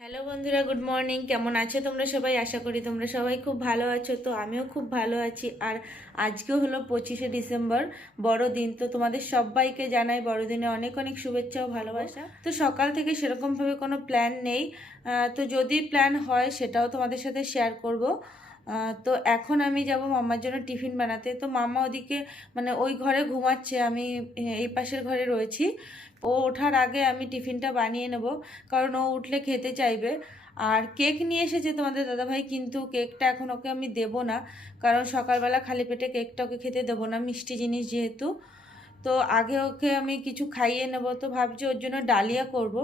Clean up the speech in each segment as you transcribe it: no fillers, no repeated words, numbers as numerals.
Hello বন্ধুরা, good morning. কেমন আছো তোমরা সবাই? আশা করি তোমরা সবাই খুব ভালো আছো। তো আমিও খুব ভালো আছি। আর আজকেও হলো 25শে ডিসেম্বর, বড়দিন। তো তোমাদের সবাইকে জানাই বড়দিনে অনেক অনেক শুভেচ্ছা ও ভালোবাসা। তো সকাল থেকে সেরকমভাবে কোনো প্ল্যান নেই, তো যদি প্ল্যান হয় সেটাও তোমাদের সাথে শেয়ার করব। তো এখন আমি যাব মাম্মার জন্য টিফিন বানাতে। তো মাম্মা ওদিকে মানে ওই ঘরে ঘুমাচ্ছে, আমি এই পাশের ঘরে রয়েছি। ও ওঠার আগে আমি টিফিনটা বানিয়ে নেব, কারণ ও উঠলে খেতে চাইবে। আর কেক নিয়ে এসেছে তোমাদের দাদাভাই, কিন্তু কেকটা এখন ওকে আমি দেবো না, কারণ সকালবেলা খালি পেটে কেকটা ওকে খেতে দেবো না, মিষ্টি জিনিস যেহেতু। তো আগে ওকে আমি কিছু খাইয়ে নেবো। তো ভাবছি ওর জন্য ডালিয়া করব।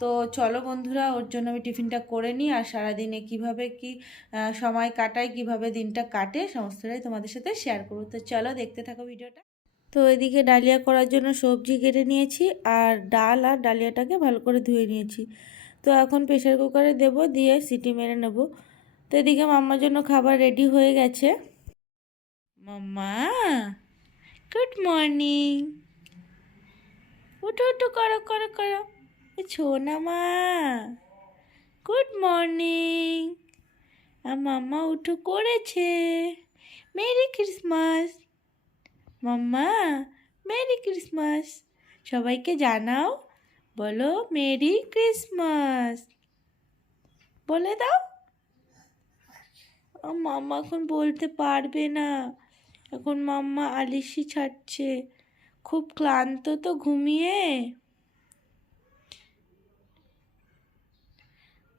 তো চলো বন্ধুরা, ওর জন্য আমি টিফিনটা করে নিই। আর সারাদিনে কিভাবে কি সময় কাটাই, কিভাবে দিনটা কাটে, সমস্তটাই তোমাদের সাথে শেয়ার করবো। তো চলো দেখতে থাকো ভিডিওটা। তো এদিকে ডালিয়া করার জন্য সবজি কেটে নিয়েছি, আর ডাল আর ডালিয়াটাকে ভালো করে ধুয়ে নিয়েছি। তো এখন প্রেশার কুকারে দেব, দিয়ে সিটি মেরে নেব। তো এদিকে মাম্মার জন্য খাবার রেডি হয়ে গেছে। মাম্মা, গুড মর্নিং। উঠো উঠো, করো করো করো। ছোনা মা, গুড মর্নিং। আর মাম্মা উঠো করেছে। মেরি ক্রিসমাস মাম্মা, মেরি ক্রিসমাস। সবাইকে জানাও, বলো মেরি ক্রিসমাস, বলে দাও। মাম্মা এখন বলতে পারবে না, এখন মাম্মা আলিশি ছাড়ছে, খুব ক্লান্ত তো ঘুমিয়ে।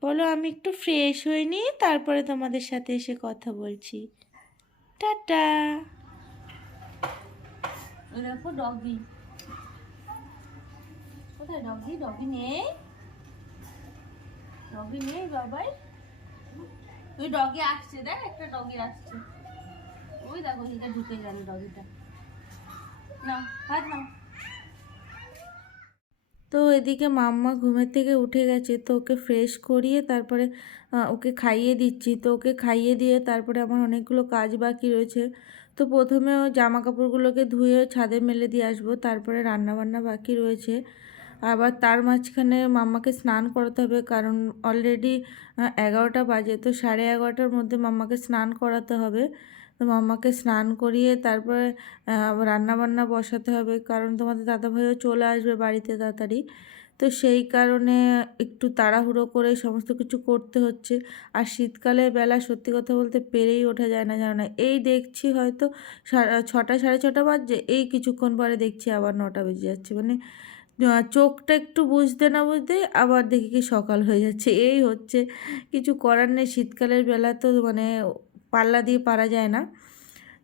বলো আমি একটু ফ্রেশ হয়ে নিই, তারপরে তোমাদের সাথে এসে কথা বলছি। টাটা। দেখো ডগি, কোথায় ডগি? ডগি নেই, ডগি নেই বাবাই। ওই ডগি আসছে, দেখ একটা ডগি আসছে, ওই দেখো এটা ঢুকে গেল ডগিটা। নাও হাত নাও। তো এদিকে মাম্মা ঘুমের থেকে উঠে গেছে, তো ওকে ফ্রেশ করিয়ে তারপরে ওকে খাইয়ে দিচ্ছি। তো ওকে খাইয়ে দিয়ে তারপরে আমার অনেকগুলো কাজ বাকি রয়েছে। তো প্রথমে ও জামা কাপড়গুলোকে ধুয়ে ছাদে মেলে দিয়ে আসবো, তারপরে রান্নাবান্না বাকি রয়েছে। আবার তার মাঝখানে মাম্মাকে স্নান করাতে হবে, কারণ অলরেডি 11টা বাজে। তো 11:30টার মধ্যে মাম্মাকে স্নান করাতে হবে। তো মাম্মাকে স্নান করিয়ে তারপরে রান্নাবান্না বসাতে হবে, কারণ তোমাদের দাদাভাইও চলে আসবে বাড়িতে তাড়াতাড়ি। তো সেই কারণে একটু তাড়াহুড়ো করে সমস্ত কিছু করতে হচ্ছে। আর শীতকালের বেলা সত্যি কথা বলতে পেরেই ওঠা যায় না, জানো না। এই দেখছি হয়তো 6টা 6:30 বাজছে, এই কিছুক্ষণ পরে দেখছি আবার 9টা বেজে যাচ্ছে। মানে চোখটা একটু বুঝতে না বুঝতে আবার দেখি কি সকাল হয়ে যাচ্ছে। এই হচ্ছে, কিছু করার নেই। শীতকালের বেলা তো মানে পাল্লা দিয়ে পারা যায় না।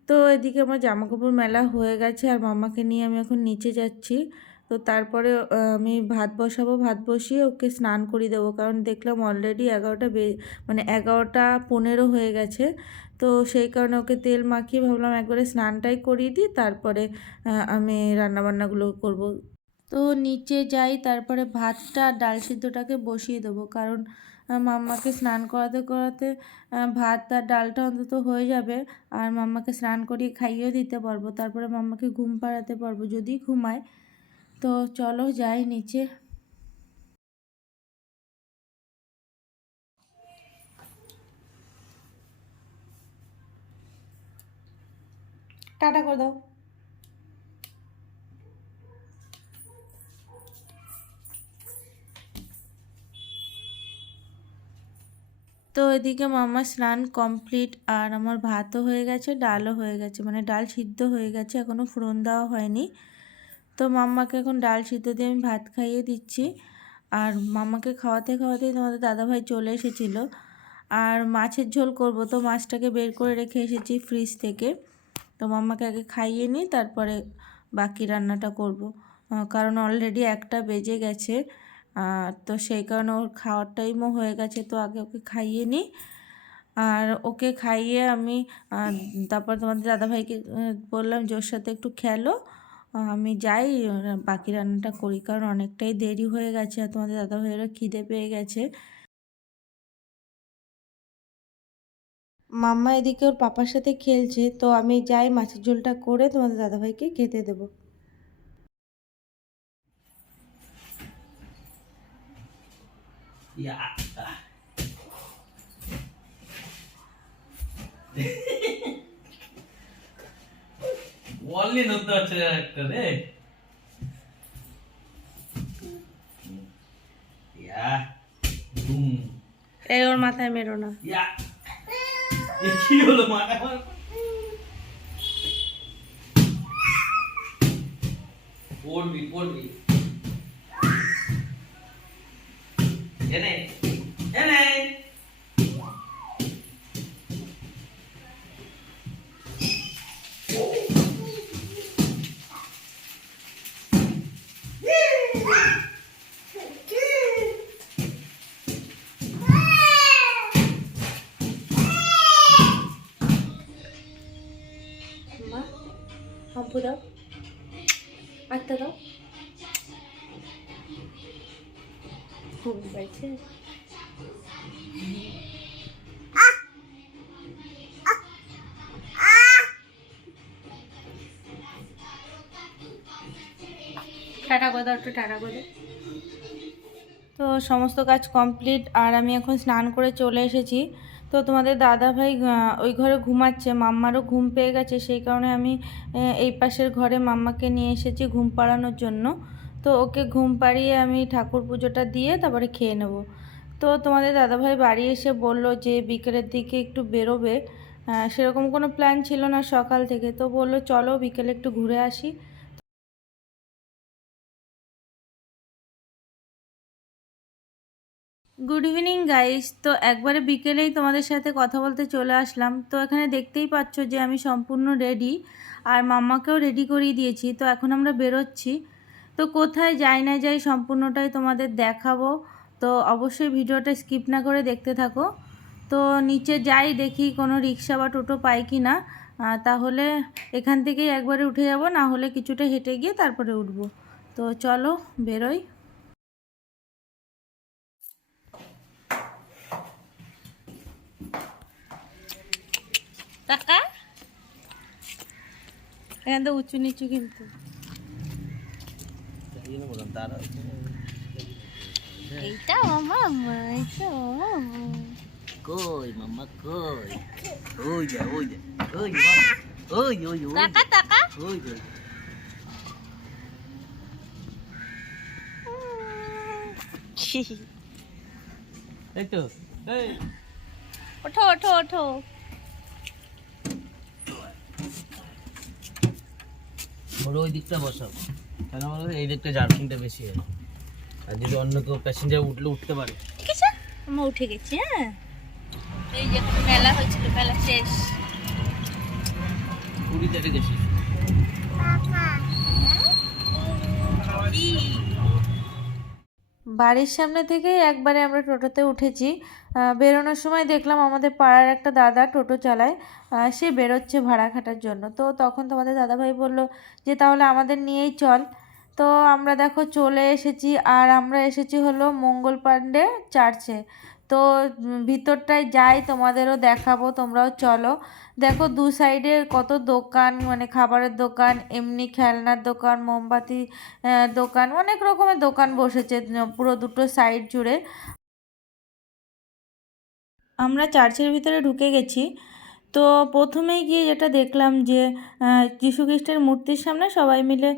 তো এদিকে আমার জামা কাপড় মেলা হয়ে গেছে, আর মাম্মাকে নিয়ে আমি এখন নিচে যাচ্ছি। তো তারপরে আমি ভাত বসাবো, ভাত বসিয়ে ওকে স্নান করিয়ে দেবো, কারণ দেখলাম অলরেডি 11টা মানে 11টা 15 হয়ে গেছে। তো সেই কারণে ওকে তেল মাখিয়ে ভাবলাম একবারে স্নানটাই করিয়ে দিই, তারপরে আমি রান্নাবান্নাগুলো করব। তো নিচে যাই, তারপরে ভাতটা আর ডাল সিদ্ধটাকে বসিয়ে দেবো, কারণ মাম্মাকে স্নান করাতে করাতে ভাত আর ডালটা অন্তত হয়ে যাবে। আর মাম্মাকে স্নান করিয়ে খাইয়েও দিতে পারবো, তারপরে মাম্মাকে ঘুম পাড়াতে পারবো যদি ঘুমায়। তো চলো যাই নিচে। টাটা করে দাও। তো এদিকে মাম্মার স্নান কমপ্লিট, আর আমার ভাতও হয়ে গেছে, ডালও হয়ে গেছে, মানে ডাল সিদ্ধ হয়ে গেছে, এখনও ফোড়ন দেওয়া হয়নি। তো মাম্মাকে এখন ডাল সিদ্ধ দিয়ে আমি ভাত খাইয়ে দিচ্ছি। আর মাম্মাকে খাওয়াতে খাওয়াতেই তোমাদের দাদাভাই চলে এসেছিলো। আর মাছের ঝোল করব, তো মাছটাকে বের করে রেখে এসেছি ফ্রিজ থেকে। তো মাম্মাকে আগে খাইয়ে নিই, তারপরে বাকি রান্নাটা করব, কারণ অলরেডি 1টা বেজে গেছে। তো সেই কারণে ওর খাওয়ার টাইমও হয়ে গেছে, তো আগে ওকে খাইয়ে নিই। আর ওকে খাইয়ে আমি তারপর তোমাদের দাদাভাইকে বললাম যে ওর সাথে একটু খেলো, আমি যাই বাকি রান্নাটা করি, কারণ অনেকটাই দেরি হয়ে গেছে আর তোমাদের দাদাভাইয়েরও খিদে পেয়ে গেছে। মাম্মা এদিকে ওর পাপার সাথে খেলছে, তো আমি যাই মাছের ঝোলটা করে তোমাদের দাদাভাইকে খেতে দেবো। ইয়া বললি নড়তে পারছে না একটা রে ইয়া বুম এই ওর মাথায় মেরো না। ইয়া এ কি হলো মাথা পড়বি পড়বি এনে এনে মা হাম্পু দাও, আটটা দাও। ঘুম পাইছে। টাটা করে দাও, একটু টাটা করে দাও। তো সমস্ত কাজ কমপ্লিট আর আমি এখন স্নান করে চলে এসেছি। তো তোমাদের দাদা ভাই ওই ঘরে ঘুমাচ্ছে, মাম্মারও ঘুম পেয়ে গেছে, সেই কারণে আমি এই পাশের ঘরে মাম্মাকে নিয়ে এসেছি ঘুম পাড়ানোর জন্য। তো ওকে ঘুম পাড়িয়ে আমি ঠাকুর পুজোটা দিয়ে তারপরে খেয়ে নেব। তো তোমাদের দাদাভাই বাড়ি এসে বলল যে বিকেলের দিকে একটু বেরোবে, সেরকম কোনো প্ল্যান ছিল না সকাল থেকে, তো বললো চলো বিকেলে একটু ঘুরে আসি। Good evening guys. তো একবারে বিকেলেই তোমাদের সাথে কথা বলতে চলে আসলাম। তো এখানে দেখতেই পাচ্ছ যে আমি সম্পূর্ণ রেডি আর মাম্মাকেও রেডি করিয়ে দিয়েছি। তো এখন আমরা বেরোচ্ছি। তো কোথায় যাই না যাই সম্পূর্ণটাই তোমাদের দেখাবো। তো অবশ্যই ভিডিওটা স্কিপ না করে দেখতে থাকো। তো নিচে যাই দেখি কোনো রিক্সা বা টোটো পাই কি না, তাহলে এখান থেকেই একবারে উঠে যাব, না হলে কিছুটা হেঁটে গিয়ে তারপরে উঠবো। তো চলো বেরোই। টাকা এখান থেকে উঁচু নিচু কিন্তু। এইটা মামা, এইটা মামা। কই মাম্মা কই ওই যা ওই যা ওই মামা ওই ওই ওই টাকা টাকা ওই ওই এই তো এই ওঠো ওঠো ওঠো। ওর ওই দিকটা বসাবো, কেন বলো এই দিকটা জার্কিংটা বেশি হয়, আর যদি অন্য কেউ প্যাসেঞ্জার উঠলে উঠতে পারে। ঠিক আছে আমরা উঠে গেছি। হ্যাঁ এই যে মেলা হয়েছিল, মেলা শেষ। পুরীতে গেছিস? বাড়ির সামনে থেকেই একবারে আমরা টোটোতে উঠেছি। বেরোনোর সময় দেখলাম আমাদের পাড়ার একটা দাদা টোটো চালায়, সে বেরোচ্ছে ভাড়া খাটার জন্য। তো তখন তোমাদের দাদাভাই বলল যে তাহলে আমাদের নিয়েই চল। তো আমরা দেখো চলে এসেছি, আর আমরা এসেছি হলো মঙ্গল পাণ্ডে চার্চে। তো ভিতরটায় যাই তোমাদেরও দেখাবো, তোমরাও চলো। দেখো দু সাইডে কত দোকান, মানে খাবারের দোকান, এমনি খেলনার দোকান, মোমবাতি দোকান, অনেক রকমের দোকান বসেছে পুরো দুটো সাইড জুড়ে। আমরা চার্চের ভিতরে ঢুকে গেছি। তো প্রথমেই গিয়ে যেটা দেখলাম যে যীশু খ্রিস্টের মূর্তির সামনে সবাই মিলে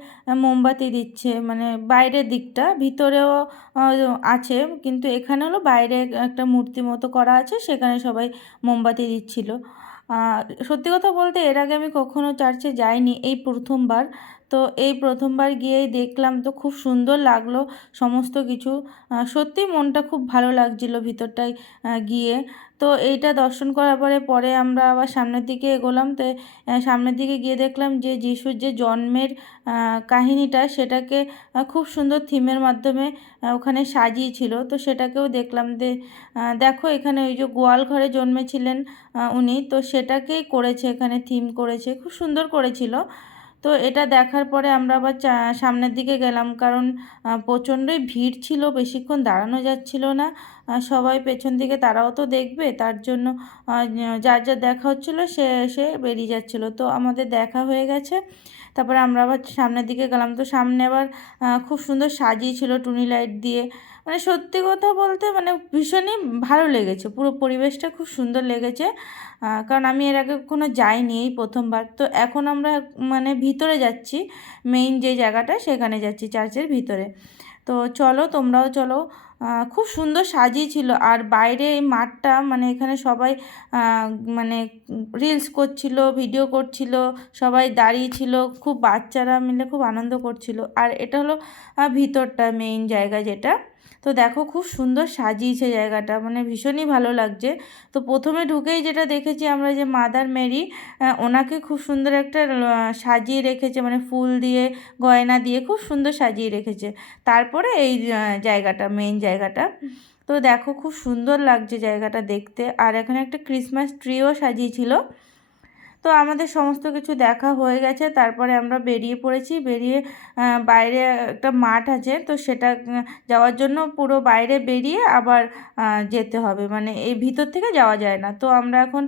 মোমবাতি দিচ্ছে, মানে বাইরের দিকটা, ভিতরেও আছে, কিন্তু এখানে হলো বাইরে একটা মূর্তি মতো করা আছে, সেখানে সবাই মোমবাতি দিচ্ছিল। সত্যি কথা বলতে এর আগে আমি কখনো চার্চে যাইনি, এই প্রথমবার। তো এই প্রথমবার গিয়েই দেখলাম, তো খুব সুন্দর লাগলো সমস্ত কিছু। সত্যি মনটা খুব ভালো লাগছিল ভিতরটায় গিয়ে। তো এইটা দর্শন করার পরে পরে আমরা আবার সামনের দিকে এগোলাম। তো সামনের দিকে গিয়ে দেখলাম যে যিশুর যে জন্মের কাহিনীটা, সেটাকে খুব সুন্দর থিমের মাধ্যমে ওখানে সাজিয়েছিল। তো সেটাকেও দেখলাম। দেখো এখানে ওই যে গোয়াল ঘরে জন্মেছিলেন উনি, তো সেটাকেই করেছে, এখানে থিম করেছে, খুব সুন্দর করেছিল। তো এটা দেখার পরে আমরা আবার সামনের দিকে গেলাম, কারণ প্রচণ্ডই ভিড় ছিল, বেশিক্ষণ দাঁড়ানো যাচ্ছিল না। সবাই পেছন দিকে তারাও তো দেখবে, তার জন্য যার যার দেখা হচ্ছিলো সে এসে বেরিয়ে যাচ্ছিলো। তো আমাদের দেখা হয়ে গেছে, তারপরে আমরা আবার সামনের দিকে গেলাম। তো সামনে আবার খুব সুন্দর সাজিয়েছিল টুনি লাইট দিয়ে, মানে সত্যি কথা বলতে মানে ভীষণই ভালো লেগেছে, পুরো পরিবেশটা খুব সুন্দর লেগেছে। কারণ আমি এর আগে কখনো যাইনি, এই প্রথমবার। তো এখন আমরা মানে ভিতরে যাচ্ছি, মেইন যে জায়গাটা সেখানে যাচ্ছি, চার্চের ভিতরে। তো চলো, তোমরাও চলো। খুব সুন্দর সাজিয়েছিল। আর বাইরে এই মাঠটা, মানে এখানে সবাই মানে রিলস করছিল, ভিডিও করছিল, সবাই দাঁড়িয়ে ছিল, খুব বাচ্চারা মিলে খুব আনন্দ করছিল। আর এটা হলো ভিতরটা, মেইন জায়গা যেটা। তো দেখো খুব সুন্দর সাজিয়েছে জায়গাটা, মানে ভীষণই ভালো লাগছে। তো প্রথমে ঢুকেই যেটা দেখেছি আমরা, যে মাদার মেরি, ওনাকে খুব সুন্দর একটা সাজিয়ে রেখেছে, মানে ফুল দিয়ে গয়না দিয়ে খুব সুন্দর সাজিয়ে রেখেছে। তারপরে এই জায়গাটা, মেইন জায়গাটা। তো দেখো খুব সুন্দর লাগছে জায়গাটা দেখতে। আর এখানে একটা ক্রিসমাস ট্রিও সাজিয়েছিল। তো আমাদের সমস্ত কিছু দেখা হয়ে গেছে, তারপরে আমরা বেরিয়ে পড়েছি। বেরিয়ে বাইরে একটা মাঠ আছে, তো সেটা যাওয়ার জন্য পুরো বাইরে বেরিয়ে আবার যেতে হবে, মানে এই ভিতর থেকে যাওয়া যায় না। তো আমরা এখন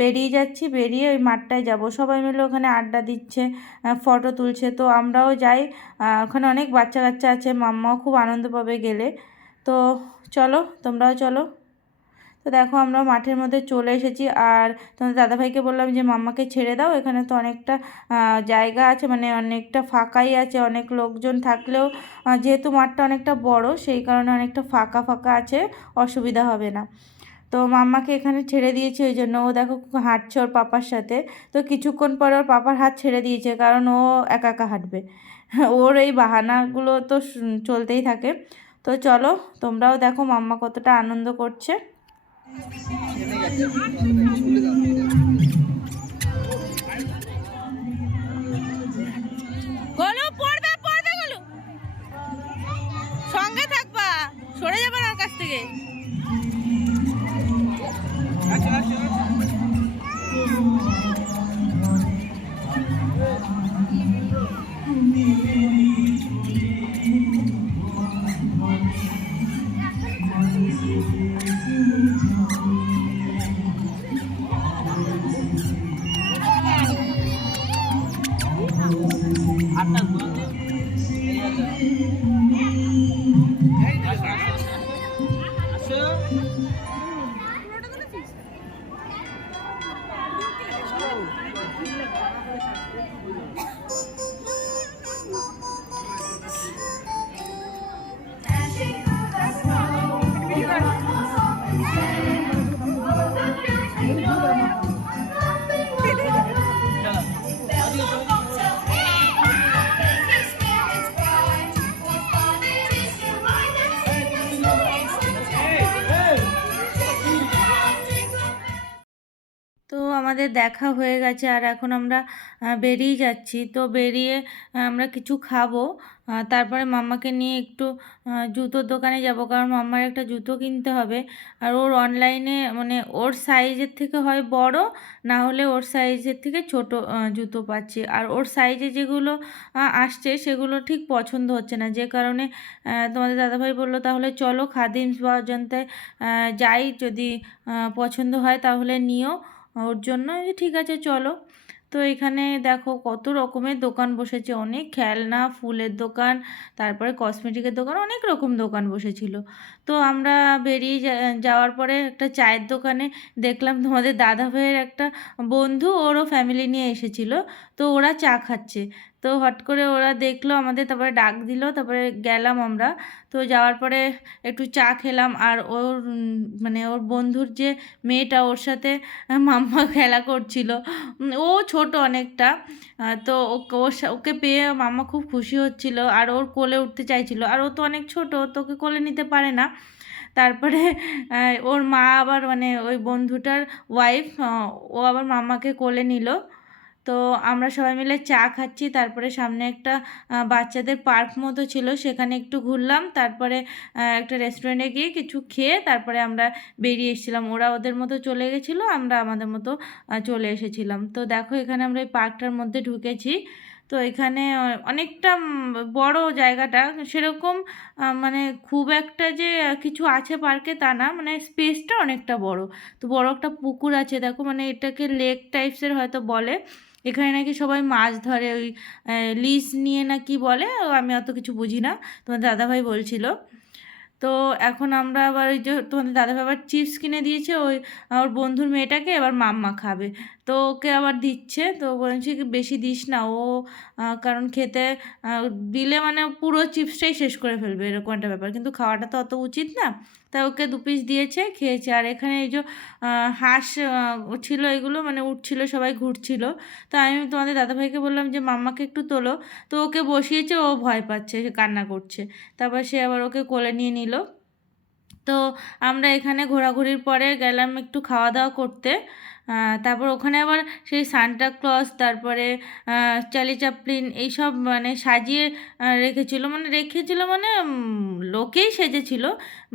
বেরিয়ে যাচ্ছি, বেরিয়ে ওই মাঠটায় যাব। সবাই মিলে ওখানে আড্ডা দিচ্ছে, ফটো তুলছে। তো আমরাও যাই। ওখানে অনেক বাচ্চা কাচ্চা আছে, মাম্মাও খুব আনন্দ পাবে গেলে। তো চলো, তোমরাও চলো। তো দেখো আমরা মাঠের মধ্যে চলে এসেছি। আর তোমাদের দাদাভাইকে বললাম যে মাম্মাকে ছেড়ে দাও, এখানে তো অনেকটা জায়গা আছে, মানে অনেকটা ফাঁকাই আছে, অনেক লোকজন থাকলেও যেহেতু মাঠটা অনেকটা বড়, সেই কারণে অনেকটা ফাঁকা ফাঁকা আছে, অসুবিধা হবে না। তো মাম্মাকে এখানে ছেড়ে দিয়েছি, ওই জন্য ও দেখো হাঁটছে ওর পাপার সাথে। তো কিছুক্ষণ পর ওর পাপার হাত ছেড়ে দিয়েছে, কারণ ও একা একা হাঁটবে। ওর এই বাহানাগুলো তো চলতেই থাকে। তো চলো, তোমরাও দেখো মাম্মা কতটা আনন্দ করছে। গোলু পড়বে, পড়বে গোলু, সঙ্গে থাকবা, সরে যাবে না কাছ থেকে। তো আমাদের দেখা হয়ে গেছে, আর এখন আমরা বেরিয়ে যাচ্ছি। তো বেরিয়ে আমরা কিছু খাবো। তারপরে মাম্মাকে নিয়ে একটু জুতোর দোকানে যাব, কারণ মাম্মার একটা জুতো কিনতে হবে। আর ওর অনলাইনে মানে ওর সাইজের থেকে হয় বড়, না হলে ওর সাইজের থেকে ছোট জুতো পাচ্ছি। আর ওর সাইজে যেগুলো আসছে সেগুলো ঠিক পছন্দ হচ্ছে না, যে কারণে তোমাদের দাদাভাই বললো তাহলে চলো খাদিমস বা অজন্তায় যাই, যদি পছন্দ হয় তাহলে নিও। ওর জন্য যে ঠিক আছে চলো। তো এখানে দেখো কত রকমের দোকান বসেছে, অনেক খেলনা, ফুলের দোকান, তারপরে কসমেটিকের দোকান, অনেক রকম দোকান বসেছিল। তো আমরা বেরিয়ে যাওয়ার পরে একটা চায়ের দোকানে দেখলাম তোমাদের দাদাভাইয়ের একটা বন্ধু, ওরও ফ্যামিলি নিয়ে এসেছিলো। তো ওরা চা খাচ্ছে। তো হট করে ওরা দেখলো আমাদের, তারপরে ডাক দিল, তারপরে গেলাম আমরা। তো যাওয়ার পরে একটু চা খেলাম। আর ওর মানে ওর বন্ধুর যে মেয়েটা, ওর সাথে মাম্মা খেলা করছিল। ও ছোট অনেকটা। তো ওকে পেয়ে মাম্মা খুব খুশি হচ্ছিল, আর ওর কোলে উঠতে চাইছিল। আর ও তো অনেক ছোট, তোকে কোলে নিতে পারে না। তারপরে ওর মা আবার, মানে ওই বন্ধুটার ওয়াইফ, ও আবার মাম্মাকে কোলে নিল। তো আমরা সবাই মিলে চা খাচ্ছি। তারপরে সামনে একটা বাচ্চাদের পার্ক মতো ছিল, সেখানে একটু ঘুরলাম। তারপরে একটা রেস্টুরেন্টে গিয়ে কিছু খেয়ে তারপরে আমরা বেরিয়ে এসেছিলাম। ওরা ওদের মতো চলে গেছিলো, আমরা আমাদের মতো চলে এসেছিলাম। তো দেখো এখানে আমরা এই পার্কটার মধ্যে ঢুকেছি। তো এখানে অনেকটা বড় জায়গাটা, সেরকম মানে খুব একটা যে কিছু আছে পার্কে তা না, মানে স্পেসটা অনেকটা বড়। তো বড় একটা পুকুর আছে দেখো, মানে এটাকে লেক টাইপসের হয়তো বলে। এখানে নাকি সবাই মাছ ধরে, ওই লিজ নিয়ে না কি বলে, আমি অত কিছু বুঝি না, তোমার দাদাভাই বলছিল। তো এখন আমরা আবার ওই যে তোমাদের দাদাভাই আবার চিপস কিনে দিয়েছে ওই ওর বন্ধুর মেয়েটাকে, এবার মাম্মা খাবে। তো ওকে আবার দিচ্ছে, তো বলছি কি বেশি দিস না, ও কারণ খেতে দিলে মানে পুরো চিপসটাই শেষ করে ফেলবে, এরকম একটা ব্যাপার, কিন্তু খাওয়াটা তো অত উচিত না। তাই ওকে 2 পিস দিয়েছে, খেয়েছে। আর এখানে এই যে হাঁস ছিল, এগুলো মানে উঠছিল, সবাই ঘুরছিল। তো আমি তোমাদের দাদাভাইকে বললাম যে মাম্মাকে একটু তোলো, তো ওকে বসিয়েছে, ও ভয় পাচ্ছে, সে কান্না করছে। তারপর সে আবার ওকে কোলে নিয়ে নিল। তো আমরা এখানে ঘোরাঘুরির পরে গেলাম একটু খাওয়া দাওয়া করতে। তারপর ওখানে আবার সেই সান্টা ক্লজ, তারপরে চার্লি চ্যাপলিন এইসব মানে সাজিয়ে রেখেছিল মানে লোকেই সেজেছিল,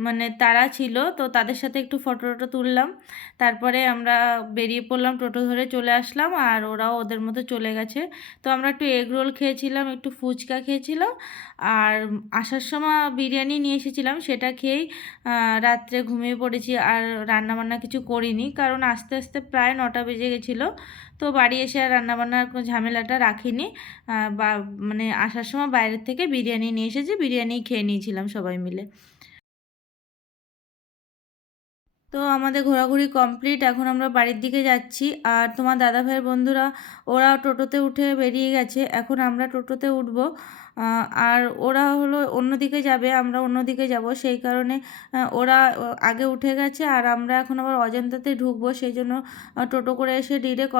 মানে তারা ছিল, তো তাদের সাথে একটু ফটো টটো তুললাম। তারপরে আমরা বেরিয়ে পড়লাম, টোটো ধরে চলে আসলাম, আর ওরাও ওদের মতো চলে গেছে। তো আমরা একটু এগ রোল খেয়েছিলাম, একটু ফুচকা খেয়েছিলাম, আর আসার সময় বিরিয়ানি নিয়ে এসেছিলাম, সেটা খেয়েই রাত্রে ঘুমিয়ে পড়েছি। আর রান্নাবান্না কিছু করিনি, কারণ আস্তে আস্তে প্রায় 9টা বেজে গেছিলো। তো বাড়ি এসে আর রান্নাবান্নার কোনো ঝামেলাটা রাখিনি। বা মানে আসার সময় বাইরের থেকে বিরিয়ানি নিয়ে এসেছি, বিরিয়ানি খেয়ে নিয়েছিলাম সবাই মিলে। তো আমাদের ঘোরাঘুরি কমপ্লিট, এখন আমরা বাড়ির দিকে যাচ্ছি। আর তোমার দাদাভাইয়ের বন্ধুরা ওরা টোটোতে উঠে বেরিয়ে গেছে, এখন আমরা টোটোতে উঠবো। আর ওরা হলো অন্যদিকে যাবে, আমরা অন্যদিকে যাব, সেই কারণে ওরা আগে উঠে গেছে, আর আমরা এখন আবার অজন্তাতে ঢুকবো, সেই জন্য টোটো করে এসে ডিরেক্ট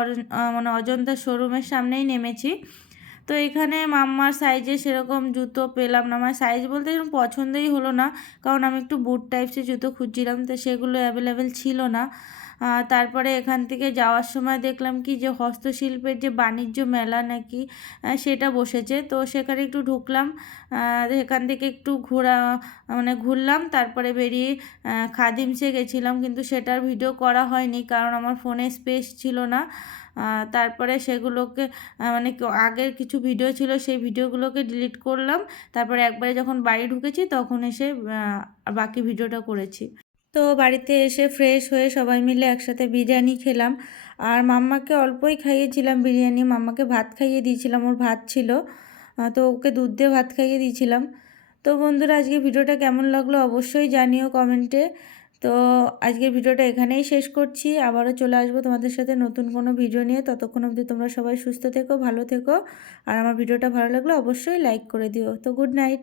মানে অজন্তা শোরুমের সামনেই নেমেছি। তো এখানে মাম্মার সাইজে সেরকম জুতো পেলাম না, আমার সাইজ বলতে এরকম পছন্দই হলো না, কারণ আমি একটু বুট টাইপসের জুতো খুঁজছিলাম, তো সেগুলো অ্যাভেলেবেল ছিল না। তারপরে এখান থেকে যাওয়ার সময় দেখলাম কি যে হস্তশিল্পের যে বাণিজ্য মেলা নাকি সেটা বসেছে, তো সেখানে একটু ঢুকলাম। এখান থেকে একটু ঘুরলাম, তারপরে বেরিয়ে খাদিমসে গেছিলাম, কিন্তু সেটার ভিডিও করা হয়নি, কারণ আমার ফোনে স্পেস ছিল না। তারপরে সেগুলোকে মানে আগের কিছু ভিডিও ছিল, সেই ভিডিওগুলোকে ডিলিট করলাম। তারপরে একবারে যখন বাড়ি ঢুকেছি তখন এসে বাকি ভিডিওটা করেছি। তো বাড়িতে এসে ফ্রেশ হয়ে সবাই মিলে একসাথে বিরিয়ানি খেলাম। আর মাম্মাকে অল্পই খাইয়েছিলাম বিরিয়ানি, মাম্মাকে ভাত খাইয়ে দিয়েছিলাম, ওর ভাত ছিল, তো ওকে দুধ দিয়ে ভাত খাইয়ে দিয়েছিলাম। তো বন্ধুরা, আজকে ভিডিওটা কেমন লাগলো অবশ্যই জানিও কমেন্টে। তো আজকের ভিডিওটা এখানেই শেষ করছি, আবারও চলে আসবো তোমাদের সাথে নতুন কোনো ভিডিও নিয়ে। ততক্ষণ অবধি তোমরা সবাই সুস্থ থেকো, ভালো থেকো, আর আমার ভিডিওটা ভালো লাগলে অবশ্যই লাইক করে দিও। তো গুড নাইট।